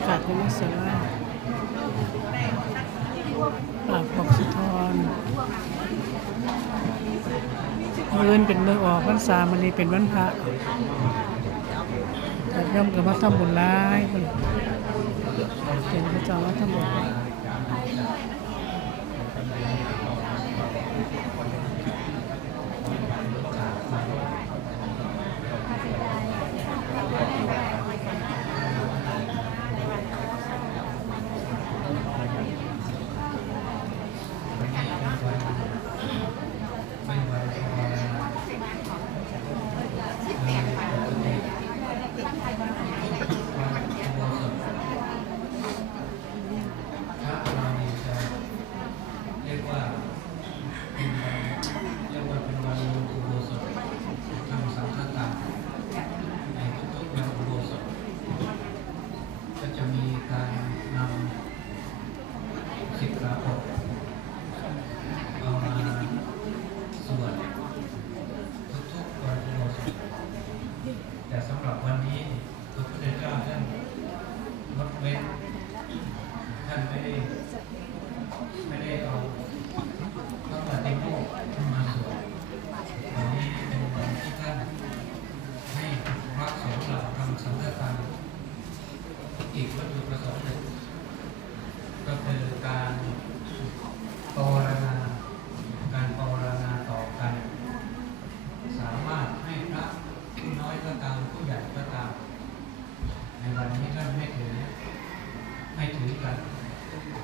ากาศเป็นสลาปราบบอกสุธรมื่อนเป็นเมื่อออกพรรษามันนี้เป็นวันพระแต่ย่อมกับว่าทำบุญร้ายเป็นพระเจ้าว่าทำบุญร้าย เรียกว่าเป็นวันเรียกว่าเป็นวันอุโบสถทำสังฆกรรมในทุกๆวันอุโบสถก็จะมีการนำสิกขาบทเอามาสวดทุกๆวันอุโบสถแต่สำหรับวั นี้พระพุทธเจ้าท่านงดเว้นท่านไม่ได้ไม่ได้เอาพระปฏิโมกข์มาสวดวันนี้เป็นวันที่ท่านให้พระสงฆ์เราทำสังฆทานอีกวัตถุประสงค์หนึ่งก็คือการปรารณาการปรารณาต่อกัน สามารถให้พระผู้น้อยก็ตามผู้ใหญ่ก็ตาม ในวันนี้ท่านไม่ถือไม่ถือกัน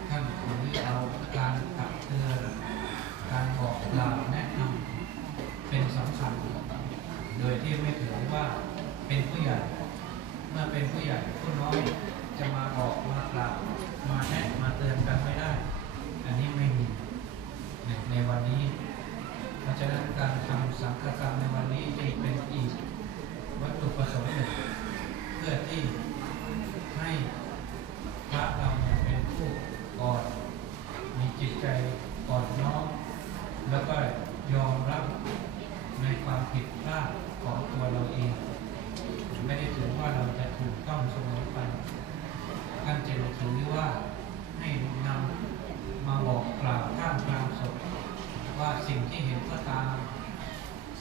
ท่านวันนี้เอาการตักเตือนการบอกกล่าวแนะนำเป็นสำคัญ โดย มว่าเป็นผู้ใหญ่ เมื่อเป็นผู้ใหญ่ผู้น้อยจะมาบอกมากล่าวมาแนะมาเตือนกันไม่ได้ อันนี้ไม่มีในในวันนี้ เพราะฉะนั้นการทำสังฆกรรมในวันนี้จึงเป็นอีกวัตถุประสงค์หนึ่งเพื่อที่ให้พระเราเนี่ยเป็นผู้ก่อนมีจิตใจอ่อนน้อมแล้วก็ยอมรับในความผิดพลาดของตัวเราเอง ไม่ได้ถือว่าเราจะถูกต้องเสมอไปท่านจะถือว่าให้นำมาบอกกล่าวท่ามกลางศพว่าสิ่งที่เห็นก็ตาม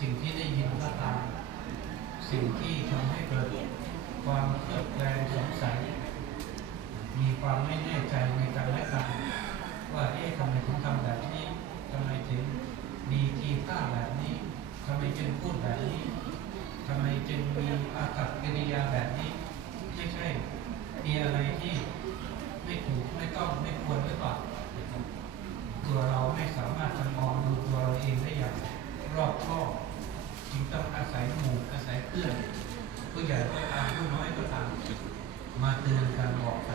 สิ่งที่ได้ยินก็ตาม สิ่งที่ทำให้เกิดความเคลือบแคลงสงสัย มีความไม่แน่ใจในกันและกันว่าเอ๊ะทำไมถึงทำแบบนี้ทำไมถึงมีทีท่าแบบนี้ทำไมจึงพูดแบบนี้ทำไมจึงมีอากับกิริยาแบบนี้ ไม่ใช่ มีอะไรที่ไม่ถูกไม่ต้องไม่ควรหรือเปล่าตัวเราไม่สามารถจะมองดูตัวเราเองได้อย่างรอบคอบจึงต้องอาศัยหมู่อาศัย เพื่อนผู้ใหญ่ก็ตามผู้น้อยก็ตาม มาเตือนกันบอกกั